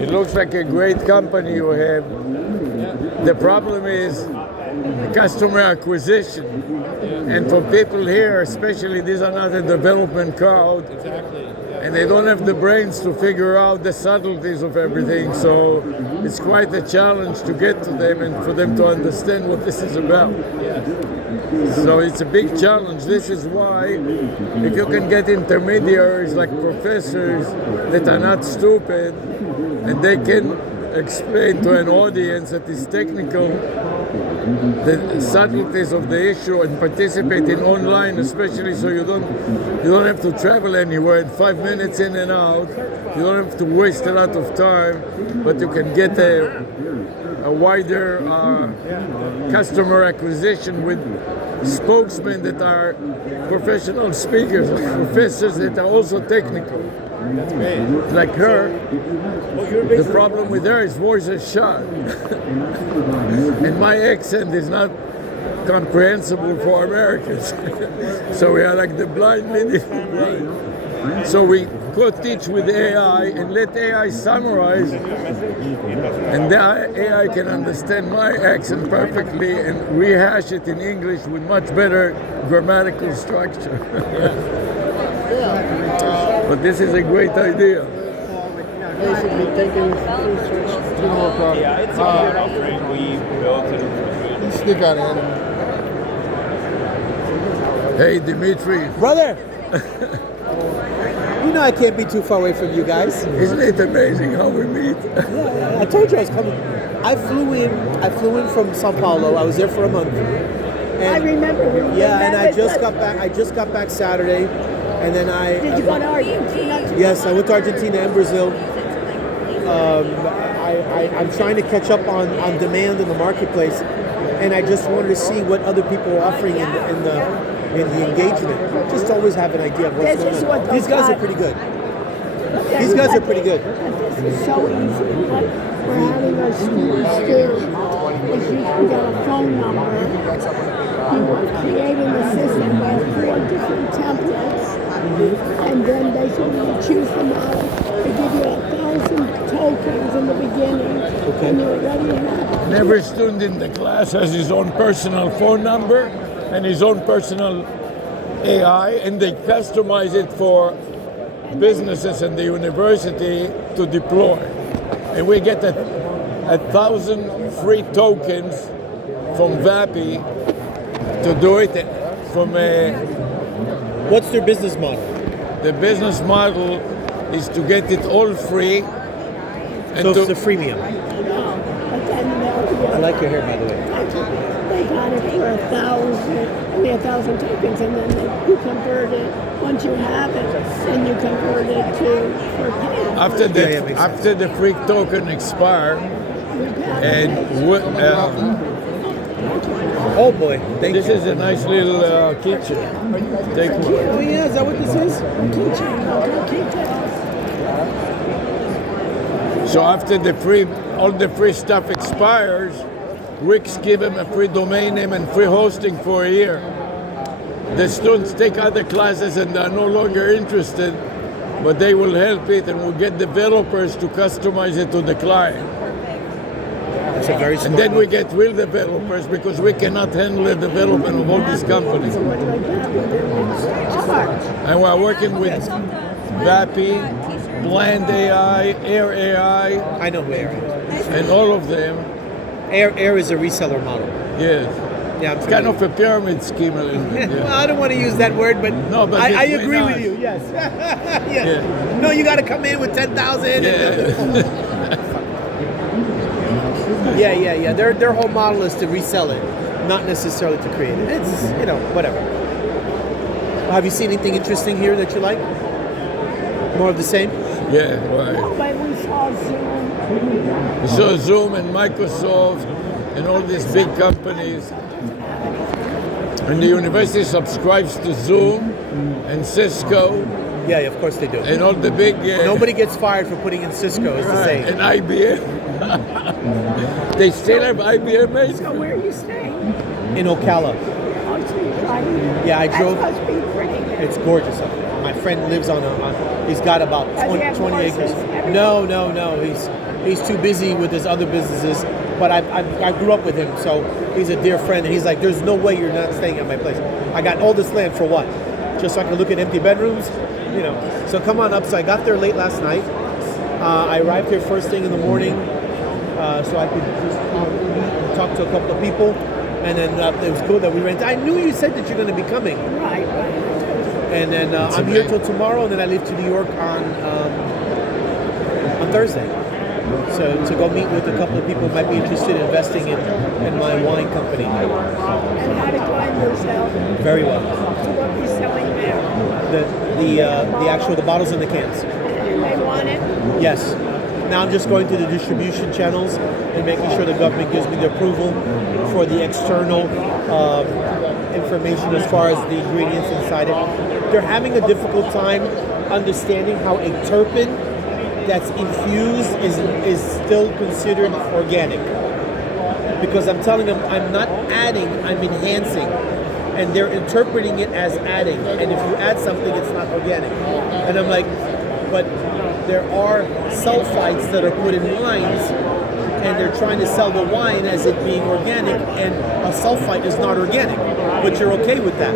It looks like a great company you have. The problem is customer acquisition. And for people here, especially, these are not a development crowd. And they don't have the brains to figure out the subtleties of everything. So it's quite a challenge to get to them and for them to understand what this is about. So it's a big challenge. This is why if you can get intermediaries like professors that are not stupid and they can explain to an audience that is technical the subtleties of the issue and participate in online, especially so you don't have to travel anywhere. In 5 minutes in and out, you don't have to waste a lot of time, but you can get a wider customer acquisition with spokesmen that are professional speakers, professors that are also technical. That's great. Like her. The problem with her is voice is shot. And my accent is not comprehensible for Americans. So we are like the blind leading the blind. So we co-teach with AI and let AI summarize, and the AI can understand my accent perfectly and rehash it in English with much better grammatical structure. But this is a great idea. Basically taking research to no problem. Yeah, it's a good offering we built and Stick out of Hey, Dimitri. Brother! You know I can't be too far away from you guys. Isn't it amazing how we meet? Yeah, I told you I was coming. I flew in from Sao Paulo. I was there for a month. And, I remember. Yeah, and I just got back. I just got back Saturday, and then Did you go to Argentina? Yes, I went to Argentina and Brazil. I'm trying to catch up on demand in the marketplace, and I just wanted to see what other people are offering in the engagement. Just always have an idea of what's going on. These guys are pretty good. These guys are pretty good. This is so easy. What we're having our students do is you can get a phone number. You create a system with 4 different templates, and then basically you choose them out. They give you 1,000 tokens in the beginning, and you're ready to have. Every student in the class has his own personal phone number and his own personal AI, and they customize it for businesses and the university to deploy. And we get 1,000 free tokens from VAPI to do it from a... What's their business model? The business model is to get it all free. And So it's a freemium. But then I like your hair, by the way. they got it for 1,000 tokens, and then you convert it. Once you have it, then you convert it for pay. After the free token expire, and Oh boy, thank this you. is a nice little kitchen. Take one. Oh yeah, is that what this is? So after all the free stuff expires, Wix give them a free domain name and free hosting for a year. The students take other classes and are no longer interested, but they will help it and will get developers to customize it to the client. That's a very smart And then we get real developers because we cannot handle the development of all these companies. And we're working with VAPI, Bland AI, Air AI. I know Air is. And all of them. Air is a reseller model. Yes. Yeah, It's kind of a pyramid scheme a little bit. Yeah. Well, I don't want to use that word, but, No, but I it's agree nice. with you. Yes. Yeah. Yeah. No, you got to come in with 10,000. Yeah. Their whole model is to resell it, not necessarily to create it. It's whatever. Have you seen anything interesting here that you like? More of the same? Yeah, right. But we saw Zoom. We saw Zoom and Microsoft and all these big companies. And the university subscribes to Zoom and Cisco Yeah, of course they do. and all the big... Nobody gets fired for putting in Cisco, is the saying. And IBM. They still have IBM. So where are you staying? In Ocala. Oh, so you're right? Yeah, I drove. That's supposed to be pretty. It's gorgeous up there. My friend lives on he's got about Does he 20, have 20 acres. horses? Everything? No. He's too busy with his other businesses. But I grew up with him, so he's a dear friend. And he's like, there's no way you're not staying at my place. I got all this land for what? Just so I can look at empty bedrooms? You know. So come on up. So I got there late last night. I arrived here first thing in the morning, so I could just talk to a couple of people. And then it was cool that we ran. I knew you said that you're going to be coming. Right. And then I'm here till tomorrow, and then I leave to New York on Thursday. So to go meet with a couple of people who might be interested in investing in my wine company. And how to climb yourself. Very well. So what are you selling there? The bottles and the cans. And they want it? Yes. Now I'm just going through the distribution channels and making sure the government gives me the approval for the external information as far as the ingredients inside it. They're having a difficult time understanding how a terpene that's infused is still considered organic. Because I'm telling them I'm not adding, I'm enhancing. And they're interpreting it as adding. And if you add something, it's not organic. And I'm like, but there are sulfites that are put in wines, and they're trying to sell the wine as it being organic, and a sulfite is not organic. But you're okay with that.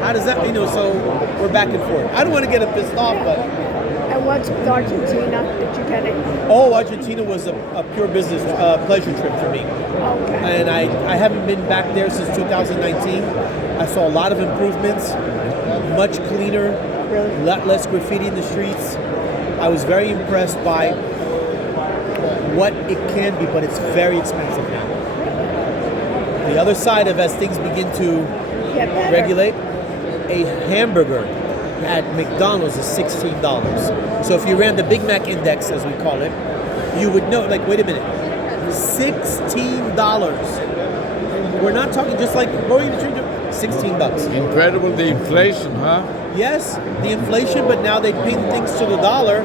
How does that, so we're back and forth. I don't want to get it pissed off, but... And what's with Argentina? Did you get it? Oh, Argentina was a pure business pleasure trip for me. Okay. And I haven't been back there since 2019. I saw a lot of improvements, much cleaner, a lot less graffiti in the streets. I was very impressed by what it can be, but it's very expensive now. The other side of as things begin to Get better. regulate, a hamburger at McDonald's is $16. So if you ran the Big Mac index, as we call it, you would know, like, wait a minute, $16. We're not talking just like, $16. Incredible, the inflation, huh? Yes, the inflation, but now they pin things to the dollar,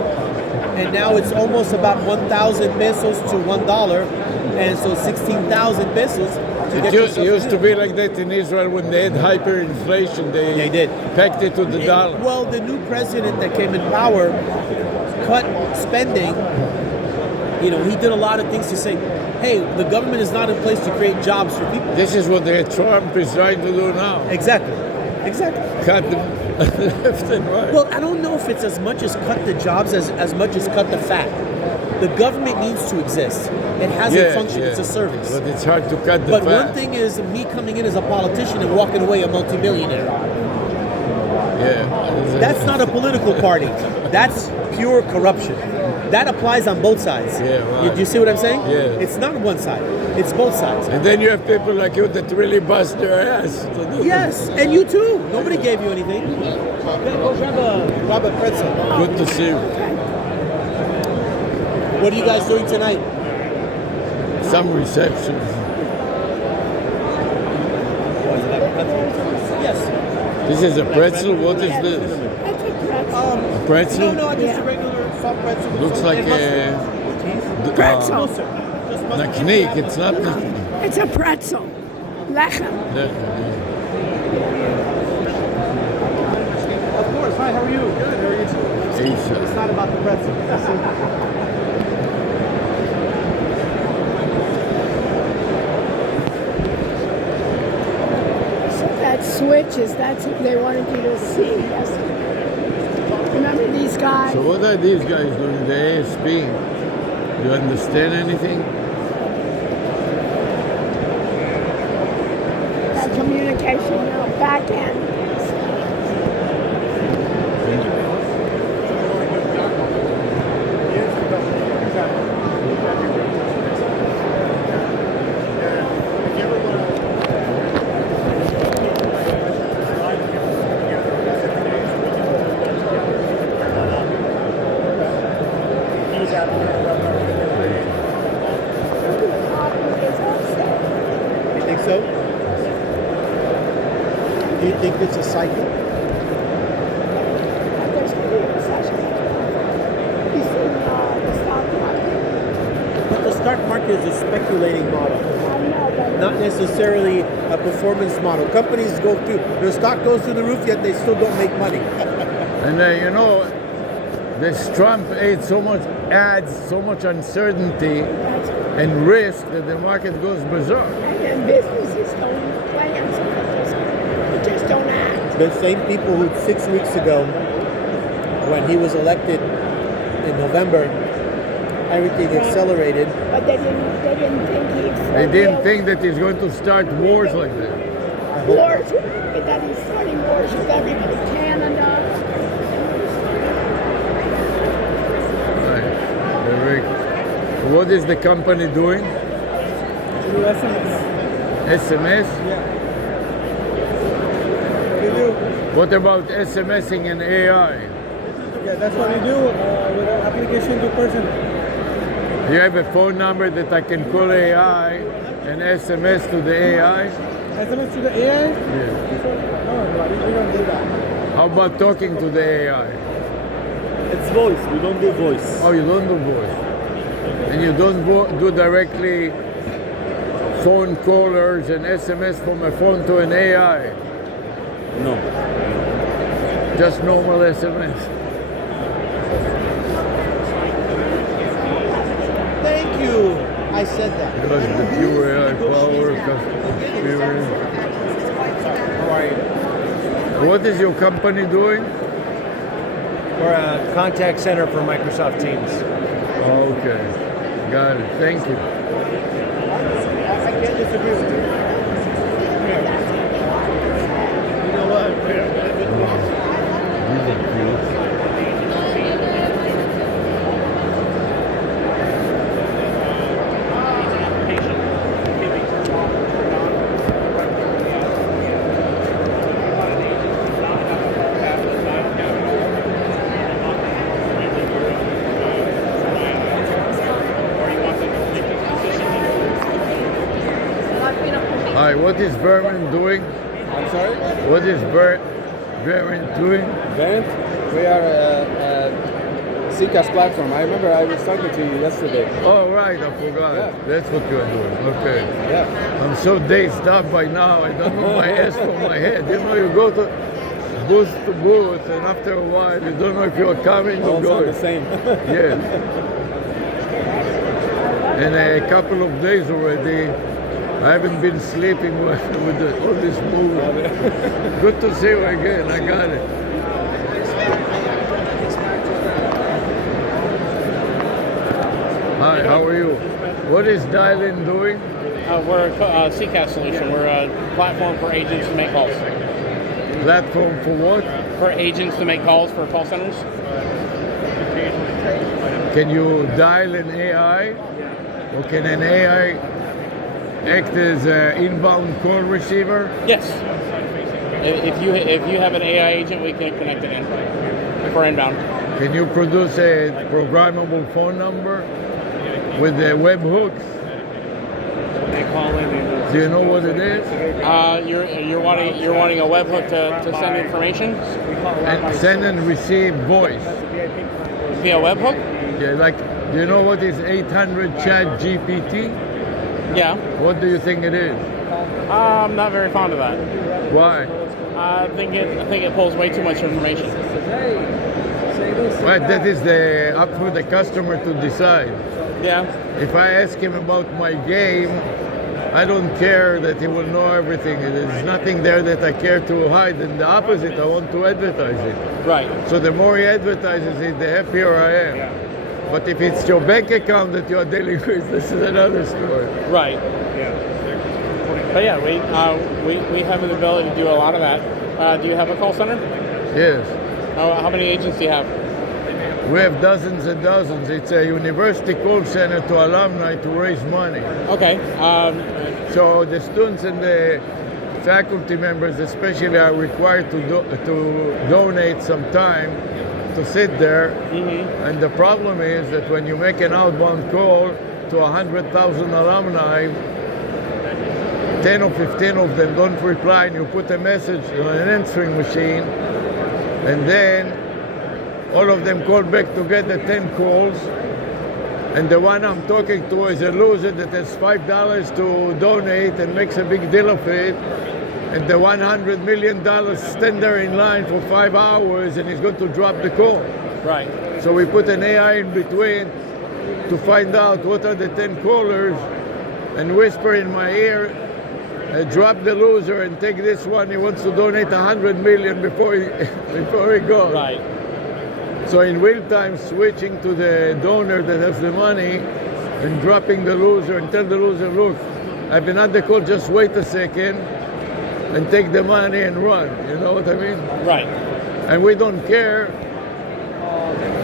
and now it's almost about 1,000 pesos to $1, and so 16,000 pesos. It used to be like that in Israel when they had hyperinflation. They did. Pegged it to the dollar. Well, the new president that came in power cut spending. He did a lot of things to say, hey, the government is not in place to create jobs for people. This is what Trump is trying to do now. Exactly. Cut them left and right. Well, I don't know if it's as much as cut the jobs as much as cut the fat. The government needs to exist. It has a function. It's a service. But it's hard to cut the But fat. one thing is me coming in as a politician and walking away a multimillionaire. Yeah. That's not a political party. That's pure corruption. That applies on both sides. Yeah, right. Do you see what I'm saying? Yeah. It's not one side. It's both sides. And then you have people like you that really bust their ass to do Yes, and you too. Nobody gave you anything. Go grab a pretzel. Good to see you. What are you guys doing tonight? Some receptions. Yes. This is a pretzel. What is this? That's a pretzel. A pretzel? No, just a regular soft pretzel. Looks like a Pretzel. naknik. It's not naknik. It's a pretzel. Lechem. Of course. Hi, how are you? Good. How are you too? It's not about the pretzel. That switches, that's what they wanted you to see yesterday. Remember these guys? So what are these guys doing? The ASP? Do you understand anything? That communication back end. You think so? Do you think it's a cycle? There's going to be a recession. You see the stock market. But the stock market is a speculating model, not necessarily a performance model. Companies go through, their stock goes through the roof, yet they still don't make money. And you know, this Trump ate so much adds so much uncertainty and risk that the market goes berserk. And businesses don't plan, so they just don't act. The same people who 6 weeks ago, when he was elected in November, everything accelerated. But they didn't think he'd. They didn't think that he's going to start wars like that. Wars, but that he's starting wars with everybody. Canada. Right. Very. What is the company doing? Do SMS. SMS? Yeah. We do. What about SMSing and AI? Yeah, that's what we do with an application to person. Do you have a phone number that I can call AI and SMS to the AI? SMS to the AI? Yeah. No, we don't do that. How about talking to the AI? It's voice. We don't do voice. Oh, you don't do voice. And you don't do directly phone callers and SMS from a phone to an AI? No. Just normal SMS. Thank you. I said that. Because the pure AI power, customer experience. How are you? What is your company doing? We're a contact center for Microsoft Teams. Okay. Got it. Thank you. I can't disagree with you. You know what? Hi, what is Vermin doing? I'm sorry? What is Vermin doing? Vent? We are a CCAS platform. I remember I was talking to you yesterday. Oh, right, I forgot. Yeah. That's what you're doing. Okay. Yeah. I'm so dazed up by now, I don't know my ass from my head. You know, you go to booth, and after a while, you don't know if you're coming or Also going. the same. Yes. And a couple of days already, I haven't been sleeping with all this movement. Good to see you again. I got it. Hi, how are you? What is Dial-In doing? We're a CCAS solution. We're a platform for agents to make calls. Platform for what? For agents to make calls for call centers. Can you dial an AI? Or can an AI act as an inbound call receiver? Yes. If you have an AI agent, we can connect it in for inbound. Can you produce a programmable phone number with the webhooks? They call in. Do you know what it is? You're wanting a webhook to send information And send and receive voice. via webhook. Yeah, like, do you know what is 800 chat GPT? Yeah. What do you think it is? I'm not very fond of that. Why? I think it pulls way too much information. Well, that is up for the customer to decide. Yeah. If I ask him about my game, I don't care that he will know everything. There's nothing there that I care to hide. And the opposite, I want to advertise it. Right. So the more he advertises it, the happier I am. But if it's your bank account that you are dealing with, this is another story. Right. But yeah, we have the ability to do a lot of that. Do you have a call center? Yes. How many agents do you have? We have dozens and dozens. It's a university call center to alumni to raise money. Okay. So the students and the faculty members especially are required to donate some time to sit there. Mm-hmm. And the problem is that when you make an outbound call to 100,000 alumni, 10 or 15 of them don't reply, and you put a message on an answering machine, and then all of them call back to get the 10 calls, And the one I'm talking to is a loser that has $5 to donate and makes a big deal of it. And the $100 million stand there in line for 5 hours and he's going to drop the call. Right. So we put an AI in between to find out what are the 10 callers and whisper in my ear, drop the loser and take this one. He wants to donate 100 million before he goes. Right. So in real time, switching to the donor that has the money and dropping the loser and tell the loser, look, I've been at the call, just wait a second and take the money and run. You know what I mean? Right. And we don't care.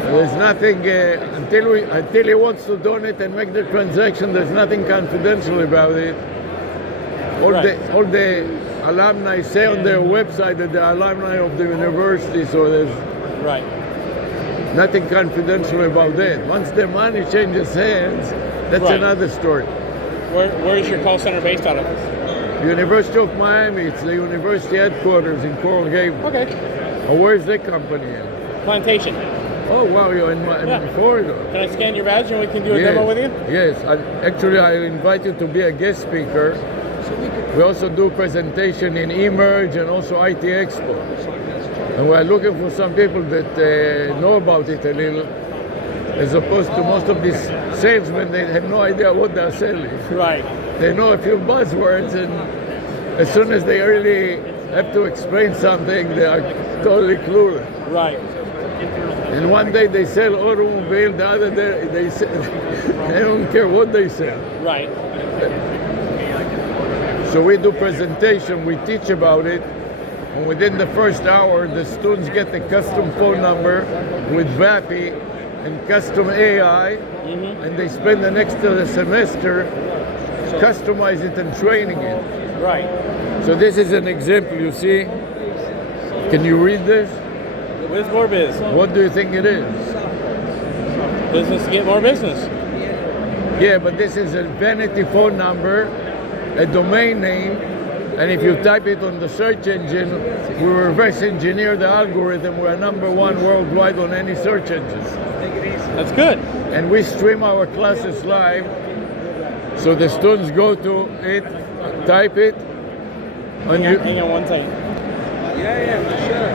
There's nothing until he wants to donate and make the transaction. There's nothing confidential about it. All the alumni say on their website that they're alumni of the university, so there's nothing confidential about that. Once the money changes hands, that's another story. Where is your call center based out of? University of Miami. It's the university headquarters in Coral Gables. Okay. Where's the company in? Plantation. Oh, wow, you're in Florida. Can I scan your badge and we can do a demo with you? Yes. Actually, I'll invite you to be a guest speaker. We also do presentation in eMerge and also IT Expo. And we're looking for some people that know about it a little, as opposed to most of these salesmen, they have no idea what they're selling. Right. They know a few buzzwords, and as soon as they really have to explain something, they are totally clueless. Right. And one day they sell automobile, the other day they don't care what they sell. Right. So we do presentation, we teach about it, and within the first hour, the students get a custom phone number with VAPI and custom AI, and they spend the next semester customize it and training it. Right. So this is an example, you see. Can you read this? What is more biz? What do you think it is? Business to get more business. Yeah, but this is a vanity phone number, a domain name, and if you type it on the search engine, we reverse engineer the algorithm. We're #1 worldwide on any search engines. That's good. And we stream our classes live, so the students go to it, type it, and Hang on one second. Yeah, for sure.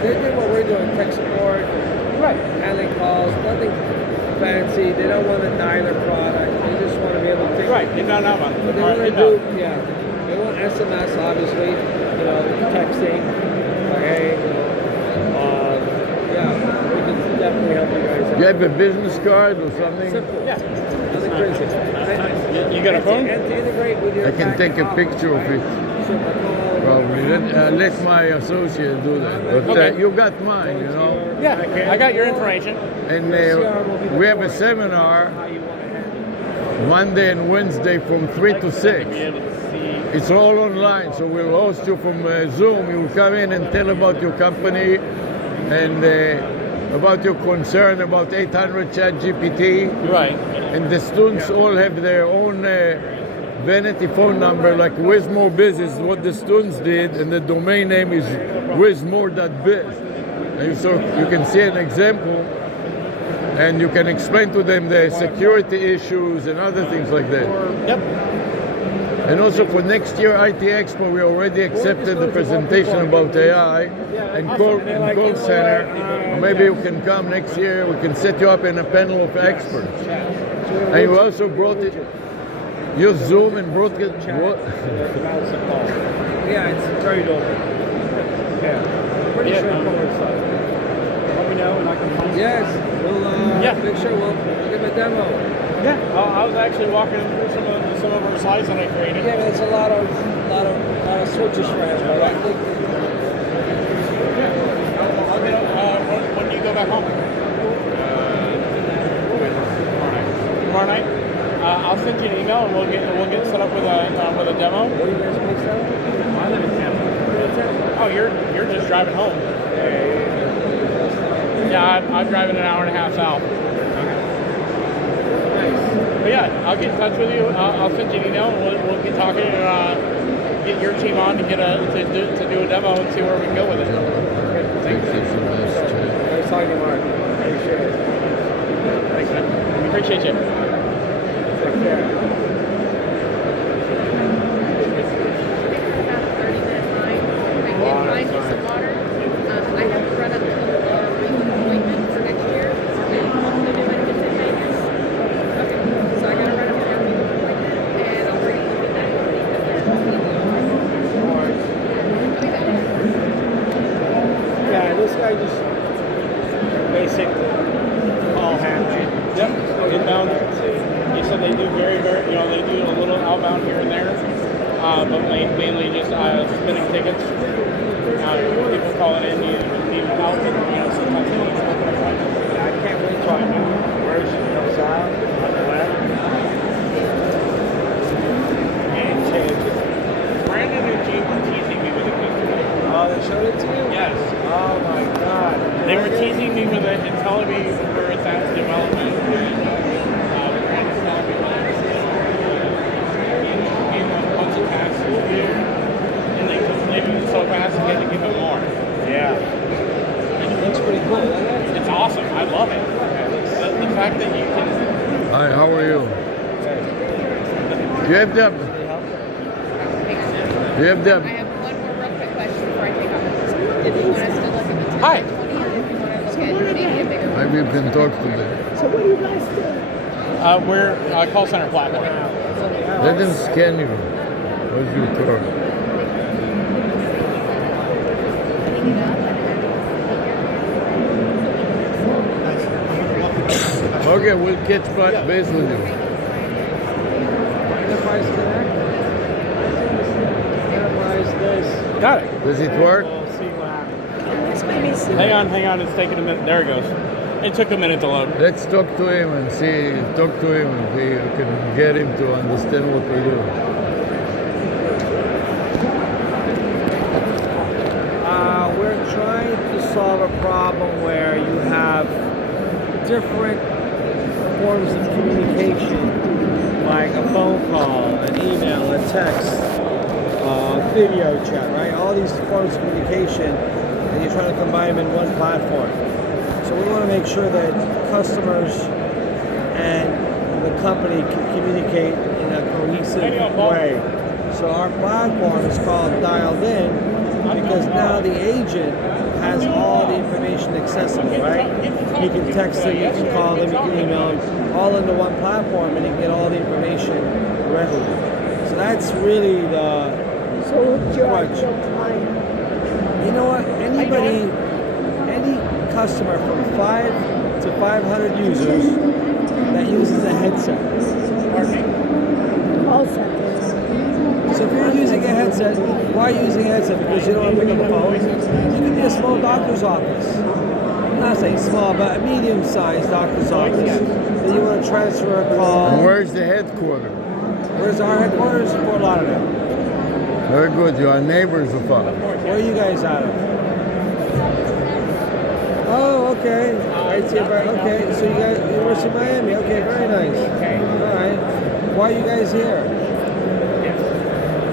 They do what we're doing, tech support, handling calls, nothing fancy. They don't want to dial their product. They just want to be able to take They found out about it. But they want to do, they want SMS, obviously, texting, like, hey, we can definitely help you guys out. you have a business card or something? Simple. Yeah. Nothing crazy. You got a phone? And to integrate with your I can take a picture of it. Probably. Let my associate do that. But you got mine, you know. Yeah, I got your information. And we have a seminar Monday and Wednesday from 3 to 6. It's all online, so we'll host you from Zoom. You'll come in and tell about your company and about your concern about 800 ChatGPT. Right. And the students all have their own vanity phone number, like WizMoreBiz is what the students did, and the domain name is wizmore.biz. And so you can see an example, and you can explain to them the security issues and other things like that. Yep. And also for next year IT Expo, we already accepted the presentation about AI and call center. Maybe you can come next year. We can set you up in a panel of experts. And you also brought it. Use Zoom and broadcast. What? Yeah, it's very doable. Yeah. Pretty straightforward stuff. Let me know and I can find Yes, we'll make sure we'll give a demo. Yeah. I was actually walking through some of our slides that I created. Yeah, there's a lot of switches around, but I think I'll get when do you go back home? Tomorrow night. I'll send you an email and we'll get set up with a demo. what are you guys based out of? I live in Tampa. Oh, you're just driving home. Yeah, I'm driving an hour and a half south. But yeah, I'll get in touch with you. I'll send you an email and we'll get talking and get your team on to do a demo and see where we can go with it. Nice talking to you, Mark. Appreciate it. Appreciate you. Take care. Find you some water. I have to run up to appointment for next year. Hopefully do it in 10 days. Okay, so I gotta run up to the appointment and I'll bring you that. Yeah, this guy just basic call handling. Yep. Inbound. He said they do very, they do a little outbound here and there, but mainly just spinning tickets. People calling in need help, and sometimes they need help. I can't wait till our new version comes out on the web. Game changer. Brandon and Gene were teasing me with a customer. Oh, they showed it to you? Yes. Oh my God. They were teasing me with it and telling me where it's at development. Brandon's telling me when it's gave them a bunch of tasks here, and they move so fast you had to give them more. Yeah. It looks pretty cool, doesn't it? It's awesome. I love it. The fact that you can. Hi, how are you? You have them. You have them. I have one more real quick question before I take off. If you want us to look at the 10 Hi. by 20, and if you want to look at maybe a bigger one. Maybe you can talk to them. So what do you guys do? We're a call center platform. Let them scan you. What's your card? Okay, we'll catch base with you. Enterprise Connect. Enterprise this. Got it. Does it work? We'll see what happens. Hang on. It's taking a minute. There it goes. It took a minute to load. Let's talk to him and talk to him and see if we can get him to understand what we're doing. We're trying to solve a problem where you have different forms of communication, like a phone call, an email, a text, video chat, right? All these forms of communication, and you're trying to combine them in one platform. So we want to make sure that customers and the company can communicate in a cohesive way. So our platform is called Dialed In because now the agent has all the information accessible, right? You can text them, you can call them, you can email them, all into one platform, and you can get all the information readily. So that's really the So what's your crunch. ideal client? You know what? Any customer from 5 to 500 users that uses a headset. Call centers. So if you're using a headset, why are you using a headset? Because you don't want to pick up the phone. You could be a small doctor's office. I'm not saying small, but a medium-sized doctor's office. Then you want to transfer a call. And where's the headquarters? Where's our headquarters? Fort Lauderdale. Very good. You are neighbors of ours. Where are you guys out of? Oh, okay. Right here, okay. So you guys, University of Miami. Okay, very nice. All right. Why are you guys here?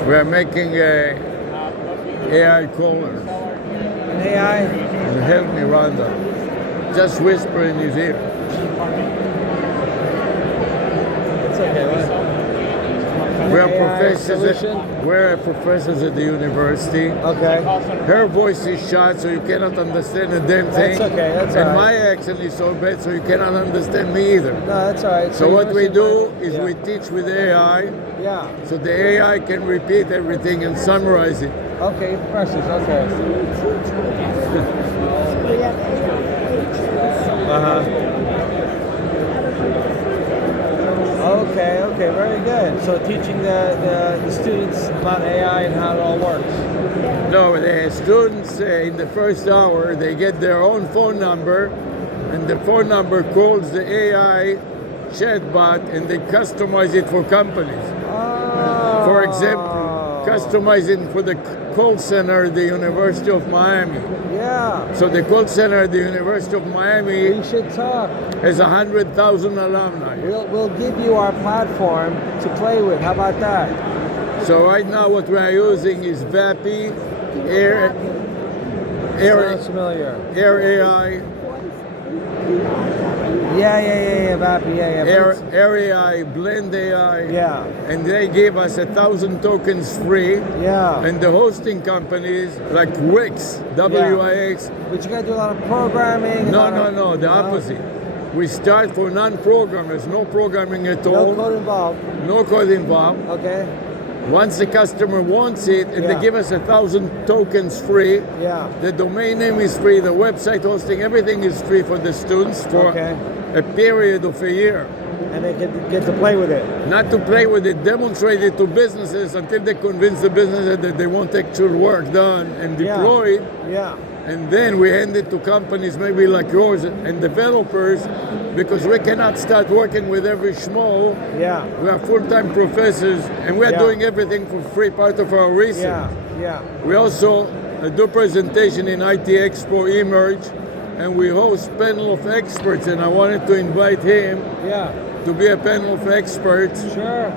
We are making a AI caller. An AI? And help me, Rhonda. Just whisper in his ear. It's okay. We're professors at the university. Okay. Her voice is shot, so you cannot understand a damn thing. That's okay. That's all and right. my accent is so bad, so you cannot understand me either. No, that's all right. So what we do is yeah. we teach with AI, Yeah. so the AI can repeat everything and summarize it. Okay, professors. Okay. We have AI agents. Uh-huh. Okay, very good. So teaching the students about AI and how it all works. No, the students in the first hour, they get their own phone number, and the phone number calls the AI chatbot, and they customize it for companies. Oh. For example, customizing for the call center at the University of Miami. Yeah. So the call center at the University of Miami We should talk. has 100,000 alumni. We'll give you our platform to play with. How about that? So right now what we are using is VAPI, Sounds familiar. Air AI. Vappy, yeah. AI, Blend AI. Yeah. And they gave us 1,000 tokens free. Yeah. And the hosting companies like Wix, WIX. But you got to do a lot of programming. No, the opposite. We start for non-programmers, no programming at all. No code involved. No code involved. Okay. Once the customer wants it, and they give us 1,000 tokens free. Yeah. The domain name is free, the website hosting, everything is free for the students for a period of a year. And they get to play with it. Not to play with it, demonstrate it to businesses until they convince the business that they want actual work done and deployed. Yeah. And then we hand it to companies maybe like yours and developers, because we cannot start working with every schmo. Yeah. We are full-time professors and we are doing everything for free, part of our research. Yeah. We also do presentation in IT Expo Emerge, and we host panel of experts, and I wanted to invite him to be a panel of experts. Sure.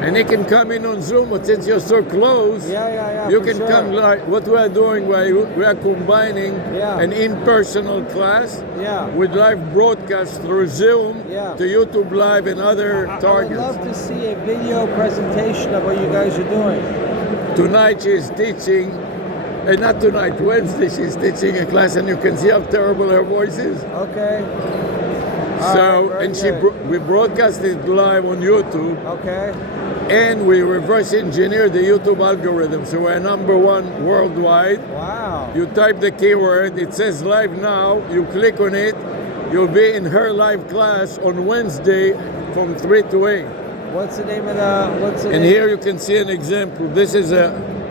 And he can come in on Zoom, but since you're so close, you can come live. What we are doing, we are combining an in-personal class with live broadcast through Zoom to YouTube Live and other targets. I would love to see a video presentation of what you guys are doing. Tonight she's teaching, not tonight, Wednesday she's teaching a class, and you can see how terrible her voice is. Okay. We broadcast it live on YouTube. Okay. And we reverse engineer the YouTube algorithm, so we're #1 worldwide. Wow. You type the keyword, it says live now, you click on it, you'll be in her live class on Wednesday from 3 to 8. What's the name of the, And here you can see an example. This is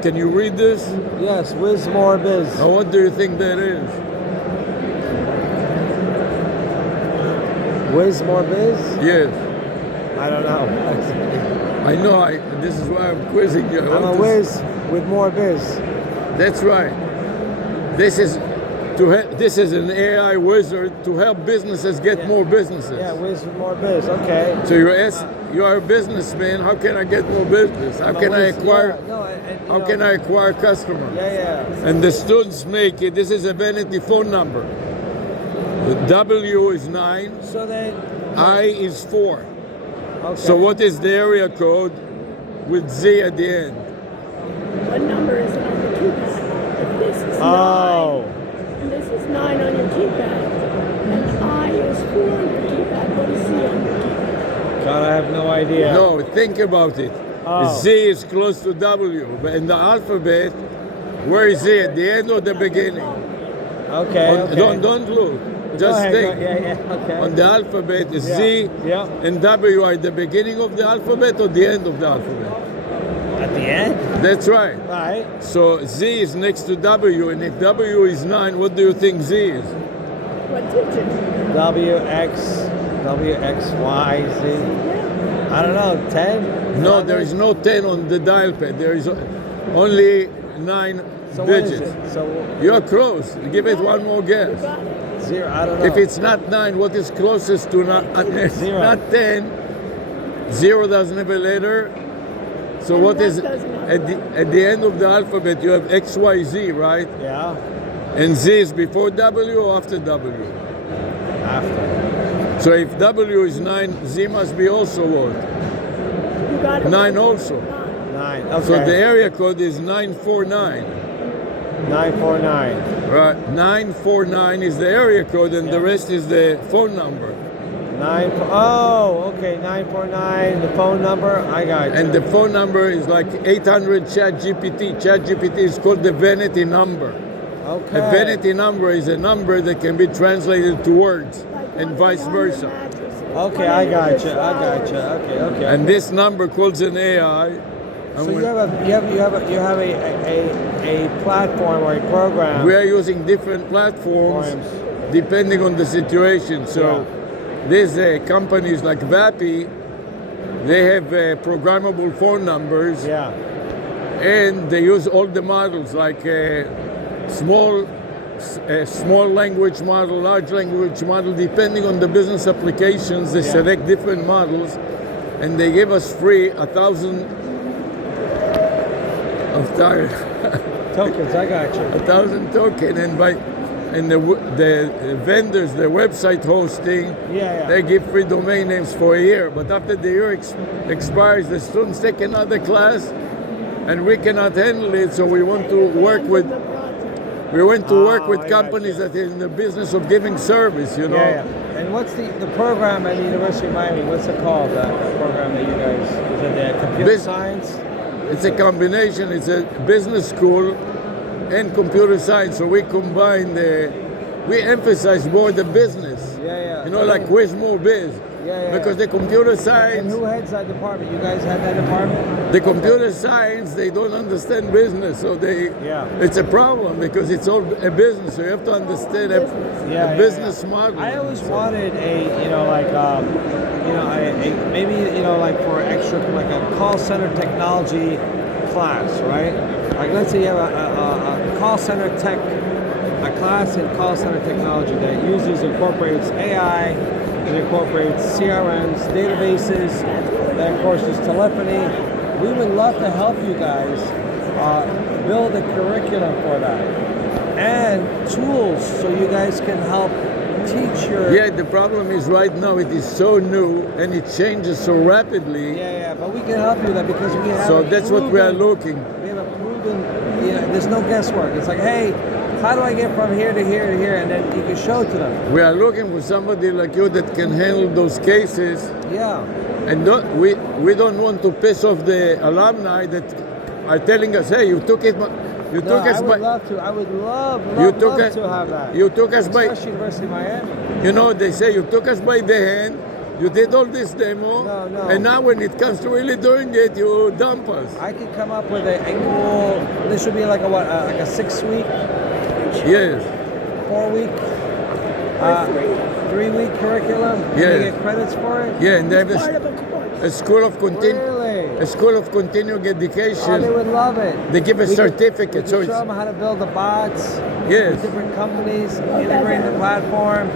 can you read this? Yes, Wiz More Biz. Now what do you think that is? Wiz More Biz? Yes. I don't know. I know, this is why I'm quizzing you. I'm a whiz with more biz. That's right. This is an AI wizard to help businesses get more businesses. Yeah, whiz with more biz. Okay. So you are a businessman. How can I get more business? How can I acquire? How can I acquire customers? Yeah. And the students make it. This is a vanity phone number. The W is 9. So then. I is 4. Okay. So what is the area code with Z at the end? What number is it on the keypad? If this is 9, and this is 9 on your keypad, and I is 4 on your keypad, what is Z on your keypad? God, I have no idea. No, think about it. Z is close to W, but in the alphabet, where is Z? At the end or the beginning? Okay. Don't look. Just think. Okay. On the alphabet, is Z and W are the beginning of the alphabet or the end of the alphabet? At the end? That's right. Right. So Z is next to W, and if W is 9, what do you think Z is? What digit? WXYZ. I don't know, 10? No, there is no 10 on the dial pad. There is only 9 digits. So you're close. Give it one more guess. 0, I don't know. If it's not 9, what is closest to not 0. Not 10? 0 doesn't have a letter. So And what that is doesn't have at the end of the alphabet? You have X, Y, Z, right? Yeah. And Z is before W or after W? After. So if W is 9, Z must be also what? You got it. 9 also. 9. Okay. So the area code is 949. 949. Right. 949 is the area code, and the rest is the phone number. 949, the phone number, I got you. And the phone number is like 800 ChatGPT. ChatGPT is called the vanity number. Okay. A vanity number is a number that can be translated to words, and vice versa. Okay, I got you. Okay. And this number calls an AI. So you have a platform or a program. We are using different platforms depending on the situation. So these companies like Vappy, they have programmable phone numbers. Yeah. And they use all the models like small language model, large language model, depending on the business applications. They select different models, and they give us free 1,000 tokens. I got you. 1,000 token, and by and the vendors, the website hosting, Yeah. they give free domain names for a year. But after the year expires, the students take another class, and we cannot handle it. So we want to work with. We want to work with I companies that are in the business of giving service. You know. Yeah. And what's the program at the University of Miami? What's it called? That program that you guys, is it the computer science? It's a combination. It's a business school and computer science. So we combine we emphasize more the business. Yeah. You know, like where's more biz? Yeah. Because the computer And science, who heads that department? You guys had that department? the computer science, they don't understand business. So it's a problem because it's all a business. So you have to understand a business model. I always wanted maybe for extra, like a call center technology class, right? Like let's say you have a call center tech, a class in call center technology that incorporates AI, it incorporates CRMs, databases, that of course is telephony. We would love to help you guys build a curriculum for that and tools so you guys can help teach your... Yeah, the problem is right now it is so new and it changes so rapidly. Yeah, but we can help you with that because we have So that's what we are looking. We have a proven, there's no guesswork. It's like, hey, how do I get from here to here to here? And then you can show it to them. We are looking for somebody like you that can handle those cases. Yeah. And we don't want to piss off the alumni that are telling us, hey, you took it. You took us I would by. love to. I would love to have that. You took us by. Especially University of Miami. You know, they say you took us by the hand. You did all this demo. No. And now when it comes to really doing it, you dump us. I could come up with a cool. This should be like a 6-week. Yes. 4-week. 3-week curriculum. Yes. You get credits for it. Yeah, and they have Part of a course. a school of Really? a school of continuing education. Oh, they would love it. They give a We could- certificate. we could So show them how to build the bots. Yes. With different companies, integrate the platform,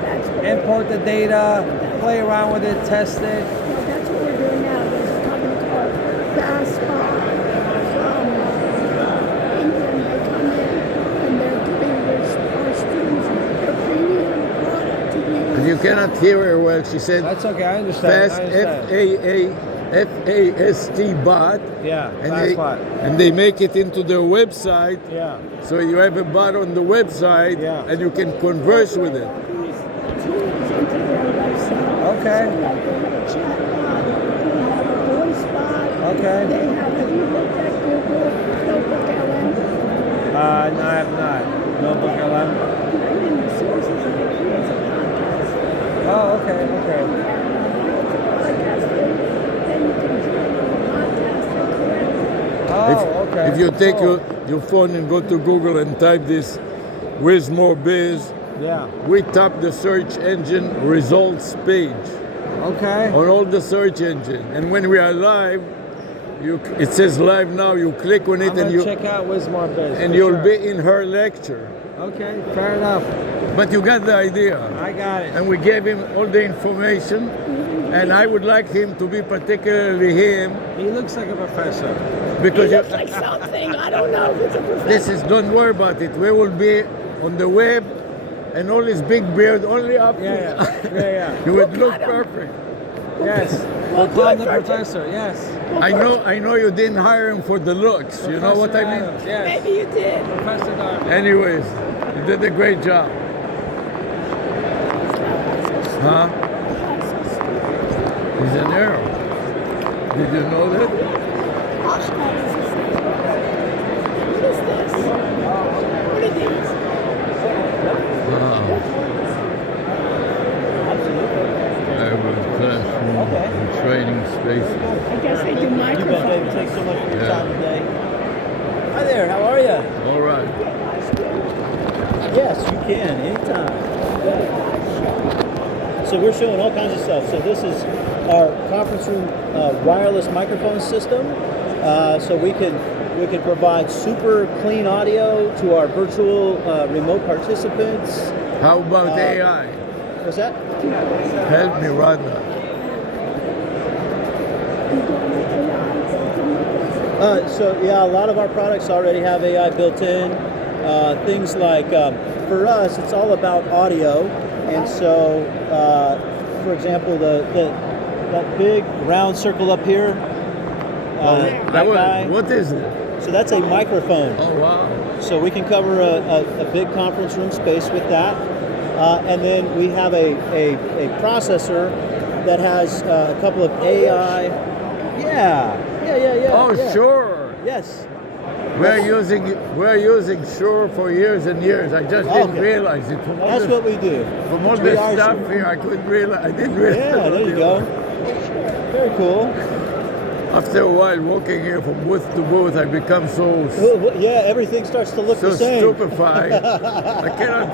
import the data, play around with it, test it. Well, that's what we're doing now. There's a company called Basketball from England. They come in and they're giving our students a premium product to use. you cannot hear her well. She said That's okay, I understand. fast I understand. FAST bot. Yeah, And fast bot. and they make it into their website. Yeah. So you have a bot on the website, Yeah. and you can converse with it. These tools into their website. Okay. So like they have a chat bot, they have a voice bot. Okay. They have you looked at Google Notebook LM? No, I have not. Notebook LM. You put in the sources and it creates a podcast. Oh, okay. Then you can join the podcast and correct it. Oh, okay. If you take Cool. your phone and go to Google and type this, "Where's more biz?" Yeah. we top the search engine results page Okay. on all the search engine. And when we are live, it says live now. You click on it I'm and gonna check out Wismore Biz. and for you'll sure. be in her lecture. Okay, fair enough. But you got the idea. I got it. And we gave him all the information. And I would like him to be particularly him He looks like a professor. because It looks like something. I don't know if it's a profession. don't worry about it. We will be on the web and all his big beard only up. Yeah. You would look perfect. Yes. Well, We'll call him good the for- professor. Yes. I know you didn't hire him for the looks. You know what I mean? Adams, yes. Maybe you did. Professor Darby. Anyways, you did a great job. Huh? He's an arrow. Did you know that? What is this? What are these? Classroom and training spaces. I guess they do microphones. Thanks so much for your Yeah. time today. Hi there, how are you? All right. Yes, you can, anytime. So we're showing all kinds of stuff. So this is our conference room wireless microphone system. So we can provide super clean audio to our virtual remote participants. How about AI? What's that? Help me, Radha. So yeah, a lot of our products already have AI built in. Things like for us, it's all about audio. And so, for example, that big round circle up here, that guy. What is it? So that's a microphone. Oh, wow. So we can cover a big conference room space with that. And then we have a processor that has a couple of AI. Yeah. Oh, yeah. sure. Yes. We're using Shure for years and years. I just didn't realize it. That's what we do. From all this stuff here, I didn't realize. Yeah, there you go. Very cool. After a while, walking here from booth to booth, I become so Yeah, everything starts to look the same. Stupefied. I cannot.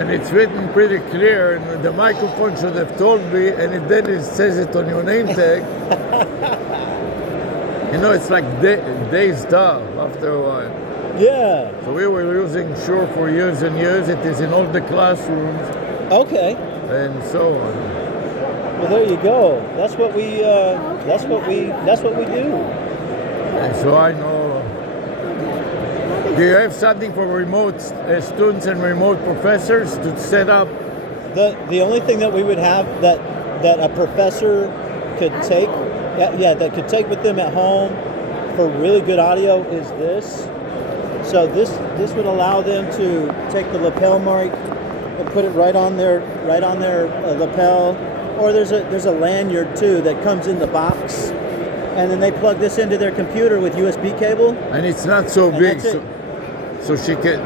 And it's written pretty clear, and the microphone should have told me, and then it says it on your name tag. You know, it's like dazed off after a while. Yeah. So we were using Shure for years and years. It is in all the classrooms. Okay. And so on. Well, there you go. That's what we do. And so I know. Do you have something for remote students and remote professors to set up? The only thing that we would have that a professor could take, that could take with them at home for really good audio is this. So this would allow them to take the lapel mic and put it right on their lapel. Or there's a lanyard too that comes in the box, and then they plug this into their computer with USB cable. And it's not so big, so she can.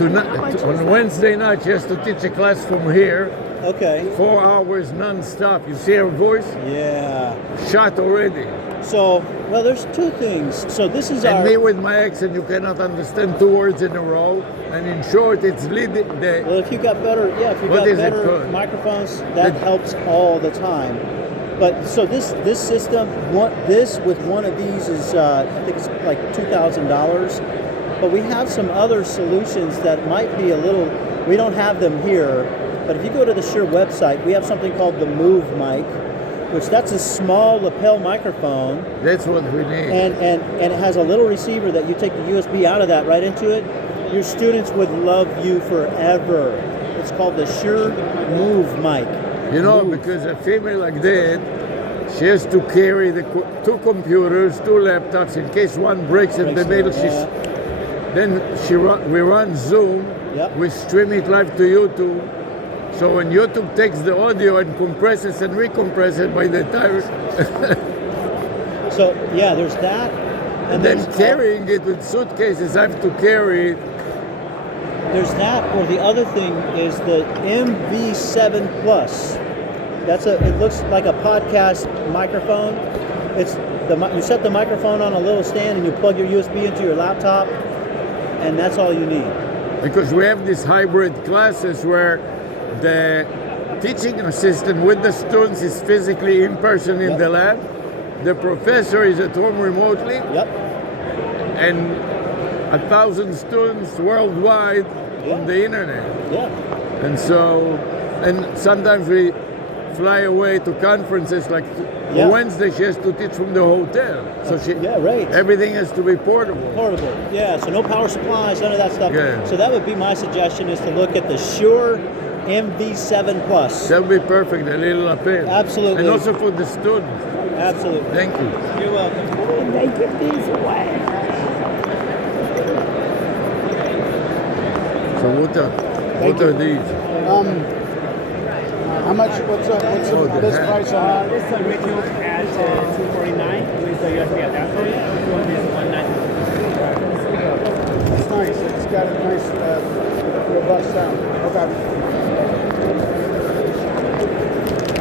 On Wednesday night, she has to teach a class from here. Okay. 4 hours non-stop. You see her voice? Yeah. Shot already. So, well, there's two things. So this is and me with my accent, you cannot understand 2 words in a row. And in short, it's leading. Well, if you got better, better microphones, that helps all the time. But so this system, with one of these is I think it's like $2,000. But we have some other solutions that might be a little. We don't have them here, but if you go to the Shure website, we have something called the Move Mic, which that's a small lapel microphone. That's what we need. And it has a little receiver that you take the USB out of that right into it. Your students would love you forever. It's called the Shure Move Mic. You know, because a female like that, she has to carry the 2 computers, 2 laptops in case one breaks in the middle. Then we run Zoom. Yep. We stream it live to YouTube. So when YouTube takes the audio and compresses and recompresses it by the time. So yeah, there's that. And then carrying it with suitcases, I have to carry it. There's that, or the other thing is the MV7 Plus. It looks like a podcast microphone. You set the microphone on a little stand and you plug your USB into your laptop, and that's all you need. Because we have these hybrid classes where the teaching assistant with the students is physically in person in the lab. The professor is at home remotely. Yep. And 1,000 students worldwide on the internet. Yeah. And so, and sometimes we fly away to conferences like on Wednesday she has to teach from the hotel. So everything has to be portable. Portable, yeah. So no power supplies, none of that stuff. Yeah. So that would be my suggestion, is to look at the Shure MV7 Plus. That would be perfect, a little lapel. Absolutely. And also for the students. Absolutely. Thank you. You're welcome. And they give these away. So what are these? How much? What's this price on that? This original at $249 with the USB adapter. This one is $190. It's nice. It's got a nice, robust sound. Okay.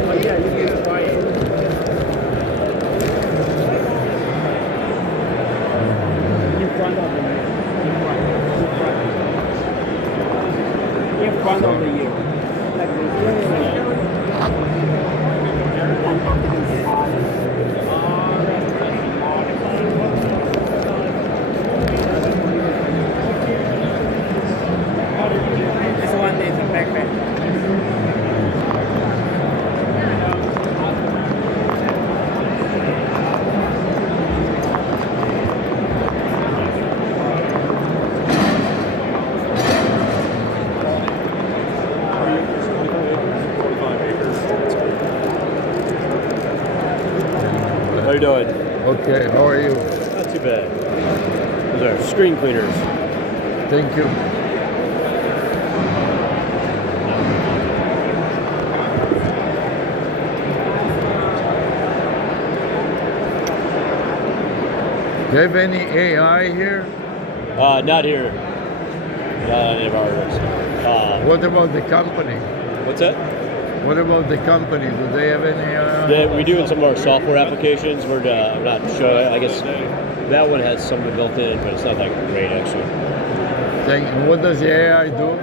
Oh yeah, you can try it. In front of the year. In front of the year. Like this. This one is a backpack. you doing? Okay, how are you? Not too bad. Those are screen cleaners. Thank you. Do you have any AI here? Not here. Not any of ours. What about the company? What's that? What about the company? Do they have any AI? Yeah, we do in some of our software applications. I'm not sure. I guess that one has something built in, but it's not that great actually. What does the AI do?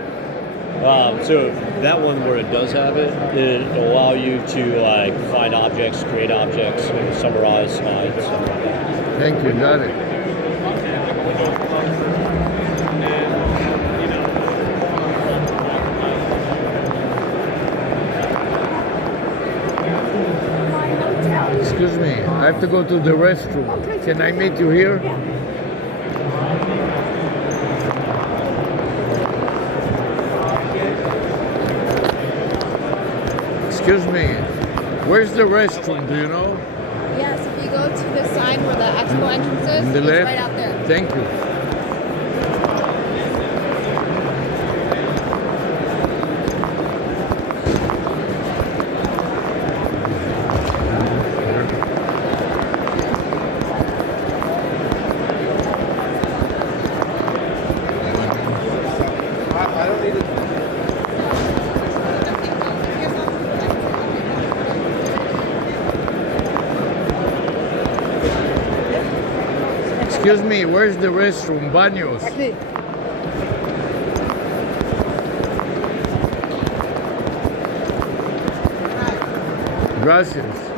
So that one where it does have it, it'll allow you to like find objects, create objects, and summarize slides. Thank you, got it. Excuse me, I have to go to the restroom. Can I meet you here? Excuse me, where's the restroom, do you know? Yes, if you go to the sign where the expo entrance is, On the it's left? right out there. Thank you. I don't need it. Excuse me, where's the restroom? Baños. Aquí. Gracias.